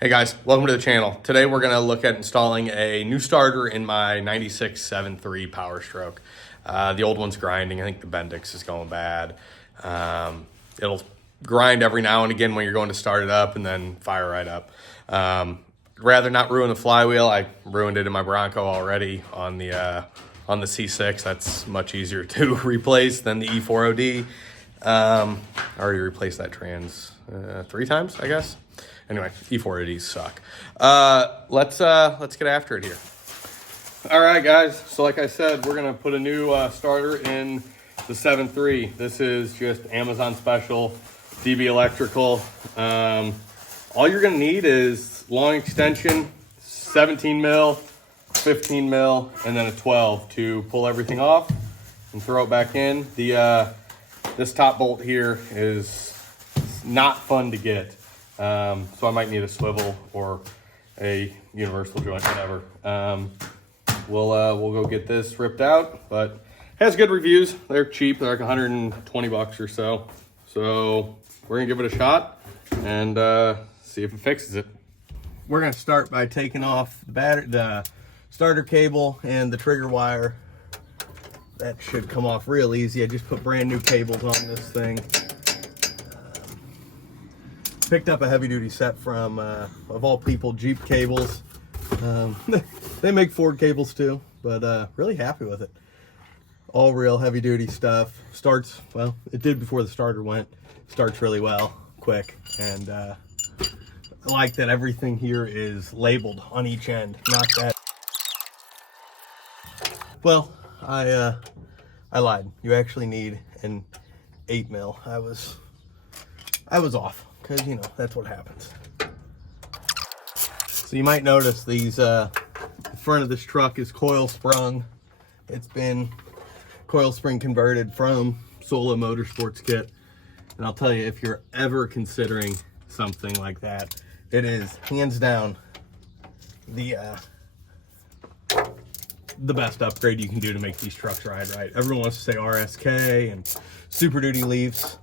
Hey guys, welcome to the channel. Today we're going to look at installing a new starter in my 96 7.3 Powerstroke. The old one's grinding. I think the Bendix is going bad. It'll grind every now and again when you're going to start it up and then fire right up. Rather not ruin the flywheel. I ruined it in my Bronco already on the C6. That's much easier to replace than the E4OD. I already replaced that trans 3 times, I guess. Anyway, E4ODs suck. Let's get after it here. All right, guys. So like I said, we're gonna put a new starter in the 7.3. This is just Amazon special, DB Electrical. All you're gonna need is long extension, 17 mil, 15 mil, and then a 12 to pull everything off and throw it back in. This top bolt here is not fun to get. So I might need a swivel or a universal joint, whatever. We'll go get this ripped out, but it has good reviews. They're cheap. They're like 120 bucks or so. So we're gonna give it a shot and see if it fixes it. We're gonna start by taking off the starter cable and the trigger wire. That should come off real easy. I just put brand new cables on this thing. Picked up a heavy duty set from, of all people, Jeep Cables. They make Ford cables too, but really happy with it. All real heavy duty stuff. Starts, well, it did before the starter went. Starts really well, quick. And I like that everything here is labeled on each end. Not that. Well, I lied. You actually need an 8 mil. I was off. Because, you know, that's what happens. So you might notice these, the front of this truck is coil sprung. It's been coil spring converted from Solo Motorsports kit. And I'll tell you, if you're ever considering something like that, it is hands down the best upgrade you can do to make these trucks ride right. Everyone wants to say RSK and Super Duty Leafs.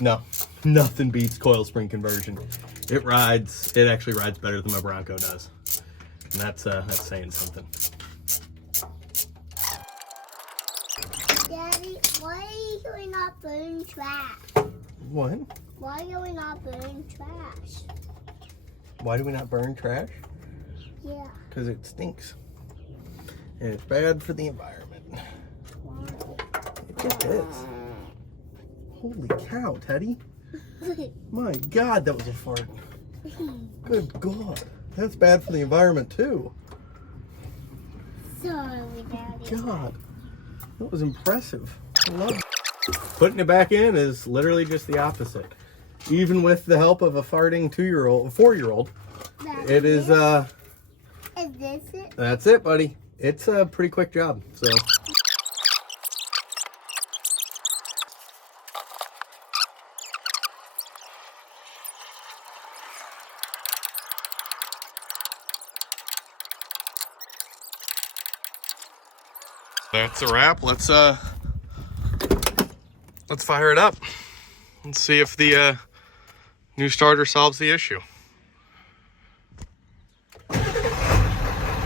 No, nothing beats coil spring conversion. It actually rides better than my Bronco does. And that's saying something. Daddy, why are we not burning trash? What? Why are we not burning trash? Why do we not burn trash? Yeah. Because it stinks. And it's bad for the environment. Why? It just is. Holy cow, Teddy. My God, that was a fart. Good God. That's bad for the environment, too. Sorry, Daddy. God, that was impressive. I love it. Putting it back in is literally just the opposite. Even with the help of a farting 4-year-old, it is, Is this it? that's it, buddy. It's a pretty quick job, so. That's a wrap. Let's fire it up and see if the new starter solves the issue.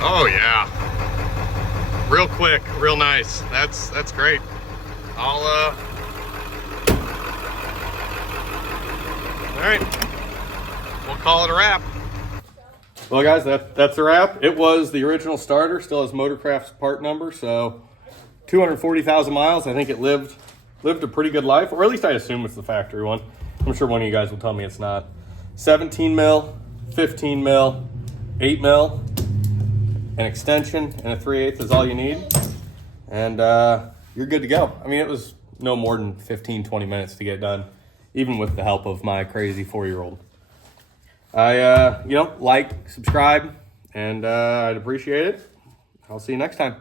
Oh yeah, real quick, real nice. That's great. All right, we'll call it a wrap. Well guys, that's a wrap. It was the original starter, still has Motorcraft's part number, so 240,000 miles. I think it lived a pretty good life, or at least I assume it's the factory one. I'm sure one of you guys will tell me it's not. 17 mil, 15 mil, 8 mil, an extension, and a 3/8 is all you need. And you're good to go. I mean, it was no more than 15, 20 minutes to get done, even with the help of my crazy 4-year-old. Like, subscribe, and I'd appreciate it. I'll see you next time.